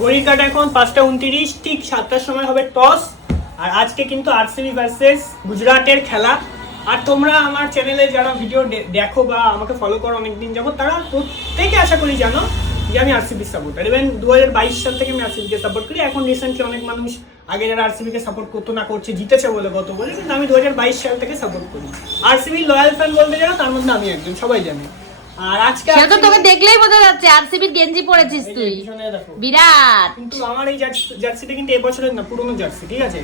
ঘড়ির কাটা এখন 5:29, ঠিক 7টার সময় হবে টস। আর আজকে কিন্তু আরসিবি ভার্সেস গুজরাটের খেলা। আর তোমরা আমার চ্যানেলে যারা ভিডিও দেখো বা আমাকে ফলো করো অনেকদিন যাবত, তারা প্রত্যেকে আশা করি জানো যে আমি আরসিবি সাপোর্টার। ইভেন 2022 সাল থেকে আমি আরসিবিকে সাপোর্ট করি। এখন রিসেন্টলি অনেক মানুষ আগে যারা আরসিবিকে সাপোর্ট করতো না, করছে, জিতেছে বলে গত বলে, কিন্তু আমি 2022 সাল থেকে সাপোর্ট করি। আরসিবি লয়াল ফ্যান বলতে যারা, তার মধ্যে আমি একজন, সবাই জানে। আর আজকে সেটা তো তোকে দেখলেই বোঝা যাচ্ছে আরসিবির গেঞ্জি পরেছিস তুই, বিরাট। কিন্তু আমার এই জার্সিটা কিন্তু এই বছরের না, পুরনো জার্সি, ঠিক আছে?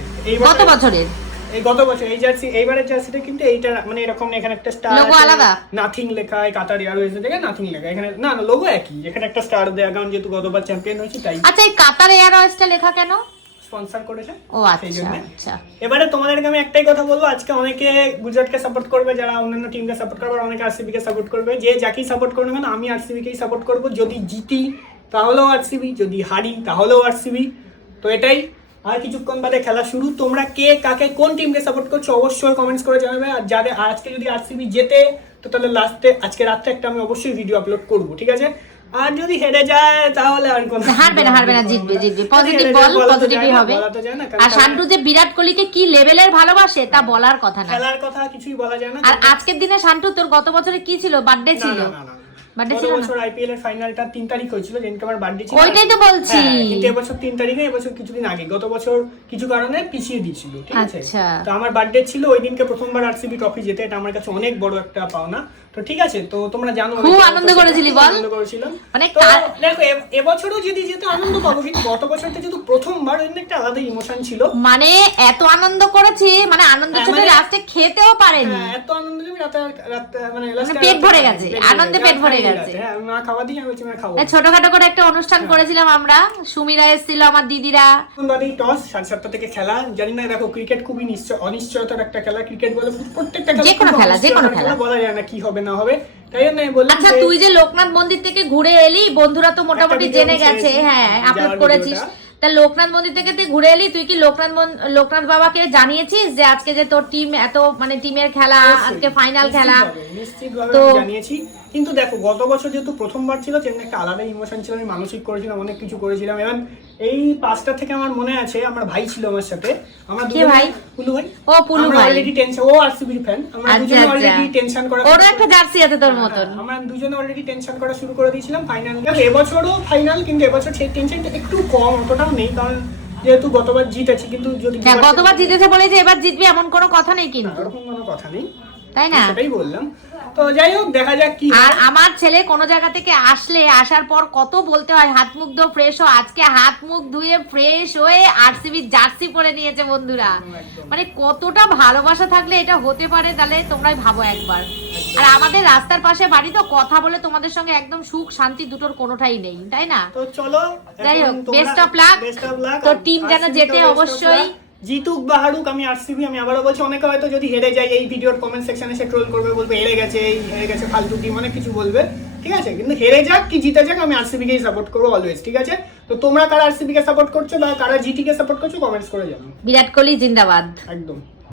কত বছরের? এই গত বছর এই জার্সি, এইবারের জার্সিটা কিন্তু এইটা মানে এরকম না, এখানে একটা স্টার, লোগো আলাদা, নাথিং লেখা, কাতার এয়ারওয়েজ থেকে নাথিং লেখা, এখানে না না লোগো একই, এখানে একটা স্টার দেয়া, কারণ যেহেতু গতবার চ্যাম্পিয়ন হয়েছে তাই। আচ্ছা, এই কাতার এয়ারওয়েজটা লেখা কেন? স্পন্সর করেছে। ও আচ্ছা আচ্ছা। এবারে তোমাদেরকে আমি একটাই কথা বলবো, আজকে অনেকে গুজরাটকে সাপোর্ট করবে, যারা অন্যান্য টিমকে সাপোর্ট করবে, অনেকে আরসিবি কে সাপোর্ট করবে। যে যাকেই সাপোর্ট করবে না, আমি আরসিবি কেই সাপোর্ট করব। যদি জিতি তাহলেও আরসিবি, যদি হারি তাহলেও আরসিবি। তো এটাই। আর কিছুক্ষণ বাদে খেলা শুরু। তোমরা কে কাকে কোন টিমকে সাপোর্ট করছো অবশ্যই কমেন্টস করে জানাবে। আর যাদের আজকে যদি আরসিবি জেতে, তো তাহলে লাস্টে আজকে রাত্রে একটা আমি অবশ্যই ভিডিও আপলোড করব, ঠিক আছে? আর যদি হেরে যায় তাহলে আর কোন, হারবে না, জিতবে। পজিটিভ বল, পজিটিভই হবে। আর শান্টু যে বিরাট কোহলিকে কি লেভেলের ভালোবাসে তা বলার কথা না, খেলার কথা কিছুই বলা যায় না। আর আজকের দিনে শান্টু, তোর গত বছরে কি ছিল? বার্থডে ছিল? গত বছর আইপিএল এর ফাইনালটা 3 তারিখ হয়েছিল, যেদিনকে আমার বার্থডে ছিল। ওইটাই তো বলছি। কিন্তু এবছর 3 তারিখে, এবছর কিছুদিন আগে, গত বছর কিছু কারণে পিছিয়ে দিয়েছিল, ঠিক আছে? তো আমার বার্থডে ছিল ওই দিনকে, প্রথমবার আরসিবি ট্রফি জেতে, এটা আমার কাছে অনেক বড় একটা পাওনা। তো ঠিক আছে, তো তোমরা জানো খুব আনন্দ করেছিলি বল? আনন্দ করেছিলাম। মানে দেখো এবছরও যদি যেতে আনন্দ পাবো, কিন্তু গত বছরটা যেহেতু প্রথমবার, ওই দিন একটা আলাদা ইমোশন ছিল। মানে এত আনন্দ করেছি, মানে আনন্দের সাথে লাস্টে খেতেও পারেনি। হ্যাঁ, এত আনন্দ যে রাতে মানে পেট ভরে গেছে, আনন্দে পেট ভরে গেছে। হ্যাঁ, মা খাওয়া দিয়ে আমি বলছি মা খাবো। ছোটখাটো করে একটা অনুষ্ঠান করেছিলাম আমরা, সুমিরা এসেছিল, আমার দিদিরা। টস 7:30 থেকে খেলা। জানি না, দেখো ক্রিকেট খুবই অনিশ্চয়তার একটা খেলা। ক্রিকেট বলে প্রত্যেকটা যে কোনো খেলা বলা যায় না কি হবে না হবে। তাই জন্য আমি বললাম, আচ্ছা তুই যে লোকনাথ মন্দির থেকে ঘুরে এলি, বন্ধুরা তো মোটামুটি জেনে গেছে, হ্যাঁ আপলোড করেছিস। তা লোকনাথ মন্দির থেকে তুই ঘুরে এলি, তুই কি লোকনাথ বাবাকে জানিয়েছিস যে আজকে যে তোর টিম এত, মানে টিমের খেলা, আজকে ফাইনাল খেলা? নিশ্চিতভাবে জানিয়েছি। কিন্তু দেখো গত বছর যেহেতু প্রথমবার ছিল, সেখানে একটা আলাদা ইমোশন ছিল। আমি মানসিক করেছিলাম, অনেক কিছু করেছিলাম। এবং এই 5টা থেকে আমার মনে আছে, আমার ভাই ছিল আমার সাথে, আমার দুজন ভাই, পুলু ভাই। ও পুলু ভাই অলরেডি টেনশন, ও আরসিবির ফ্যান। আমরা দুজন অলরেডি টেনশন করা, ওর একটা জার্সি আছে তোর মতন। আমরা দুজনে অলরেডি টেনশন করা শুরু করে দিয়েছিলাম ফাইনাল। এবছরও ফাইনাল, কিন্তু এবছর সেই টেনশনটা একটু কম, অতটাও নেই, কারণ যেহেতু গতবার জিতেছি। কিন্তু যদি গতবার জিতেছে বলে যে এবার জিতবে এমন কোনো কথা নেই, কিন্তু এরকম কোনো কথা নেই, তাই না? সেটাই বললাম। তো যাই হোক, দেখা যাক কি। আর আমার ছেলে কোনো জায়গা থেকে আসলে, আসার পর কত বলতে হয় হাত মুখ ধো, ফ্রেশ হো। আজকে হাত মুখ ধুয়ে ফ্রেশ হয়ে আরসিবি জার্সি পরে নিয়েছে বন্ধুরা। মানে কতটা ভালোবাসা থাকলে এটা হতে পারে, তাহলে তোমরাই ভাবো একবার। আর আমাদের রাস্তার পাশে বাড়ি, তো কথা বলে তোমাদের সঙ্গে একদম সুখ শান্তি দুটোর কোনোটাই নেই, তাই না? তো চলো, যাই হোক, বেস্ট অফ লাক। তো টিম যেন জেতে অবশ্যই, জিতুক বা হারুক, আমি আরসিবি। আমি আবারও বলছি, অনেকে হয়তো যদি হেরে যায় এই ভিডিওর কমেন্ট সেকশনে এসে ট্রোল করবে, বলবে হেরে গেছে ফালতু টিম, অনেক কিছু বলবে, ঠিক আছে? কিন্তু হেরে যাক কি জিতে যাক, আমি আরসিবি কেই সাপোর্ট করবো অলওয়েজ, ঠিক আছে? তো তোমরা কারা আরসিবি কে সাপোর্ট করছো বা কারা জিটি কে সাপোর্ট করছো, কমেন্টস করে জানাও। বিরাট কোহলি জিন্দাবাদ। একদম।